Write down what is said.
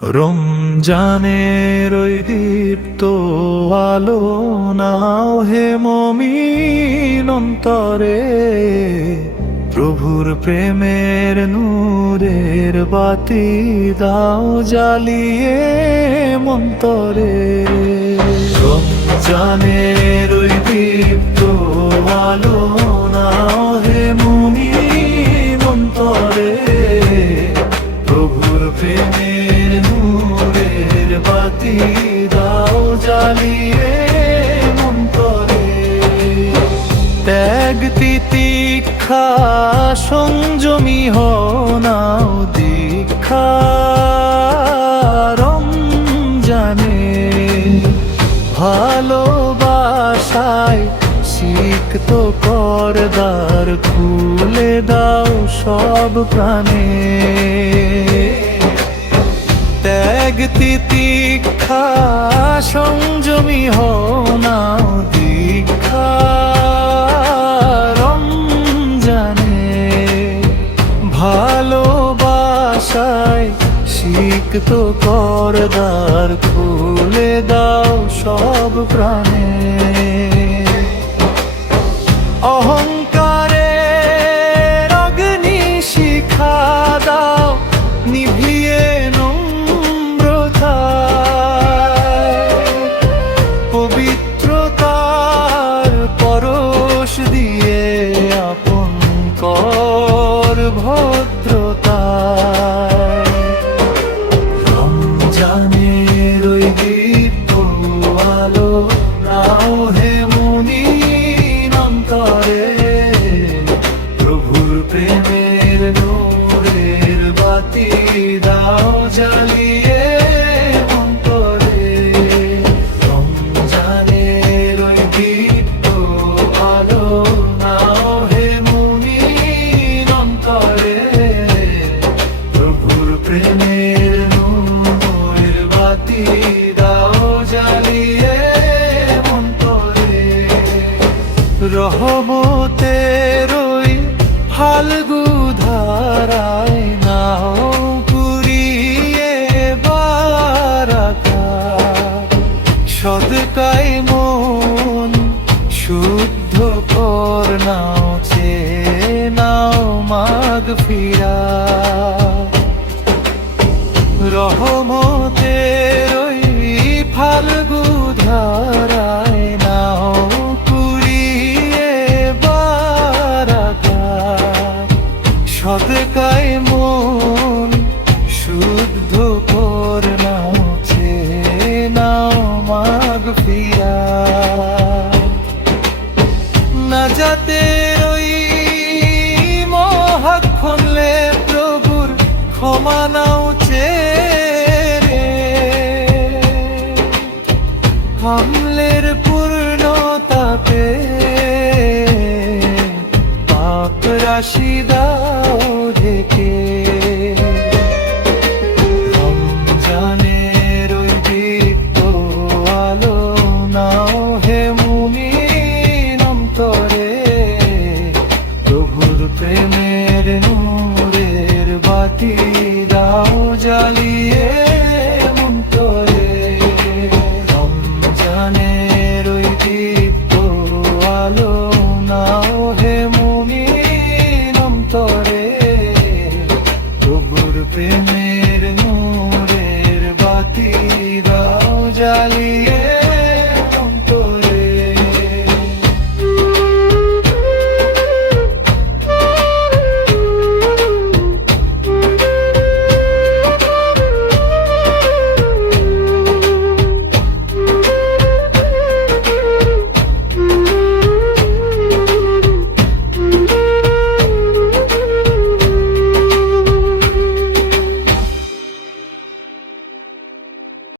রমজানের ওই দীপ্ত আলো নাও হে মুমিন অন্তরে, প্রভুর প্রেমের নূরের বাতি দাও জ্বালিয়ে মন্তরে। রমজানের ওই দীপ্ত আলো নাও হে মুমিন অন্তরে, প্রভুর প্রেমের নূরের বাতি দাও জ্বালিয়ে মন্তরে। ত্যাগ তিতিক্ষা সংযমী হও নাও দীক্ষা রমজানে, ভালোবাসায় সিক্ত পর্দার খুলে দাও সব প্রাণে। ত্যাগ তিতিক্ষা সংযমী হও নাও দীক্ষা রমজানে, ভালোবাসায় সিক্ত পর্দার খুলে দাও সব প্রাণে। অহংকারের অগ্নি শিখা দাও নিভিয়ে নম্রতায়, পবিত্রতার পরশ দিয়ে আপন কর ভদ্রতায়। রমজানের ওই দীপ্ত আলো নাও হে মুমিন অন্তরে, প্রভুর প্রেমের নূরের বাতি দাও জ্বালিয়ে অন্তরে। রমজানের ওই দীপ্ত আলো নাও হে মুমিন অন্তরে, প্রভুর প্রেমের নূরের বাতি দাও জ্বালিয়ে অন্তরে। রহমতের ওই ফাল্গু ধারায় নাও পুরিয়ে বারাকা, সদকায় মন শুদ্ধ কর নাও চেয়ে নাও মাগফিরা। রহমতের ওই ফাল্গু ধারায় নাও পুরিয়ে বারাকা, সদকায় মন শুদ্ধ কর নাও চেয়ে নাও মাগফিরা। নাজাতের ওই মহাক্ষণে প্রভুর ক্ষমা নাও চেয়ে, হামলের পূর্ণতাতে পাপ রাশি দাও ঢেকে। রমজানের ওই দীপ্ত আলো নাও হে মুমিন অন্তরে, প্রভুর প্রেমের নূরের বাতি দাও জ্বালিয়ে মন্তরে। রমজানের ওই দীপ্ত আলো নাও হে মুমিন অন্তরে, প্রভুর প্রেমের নূরের বাতি দাও জ্বালিয়ে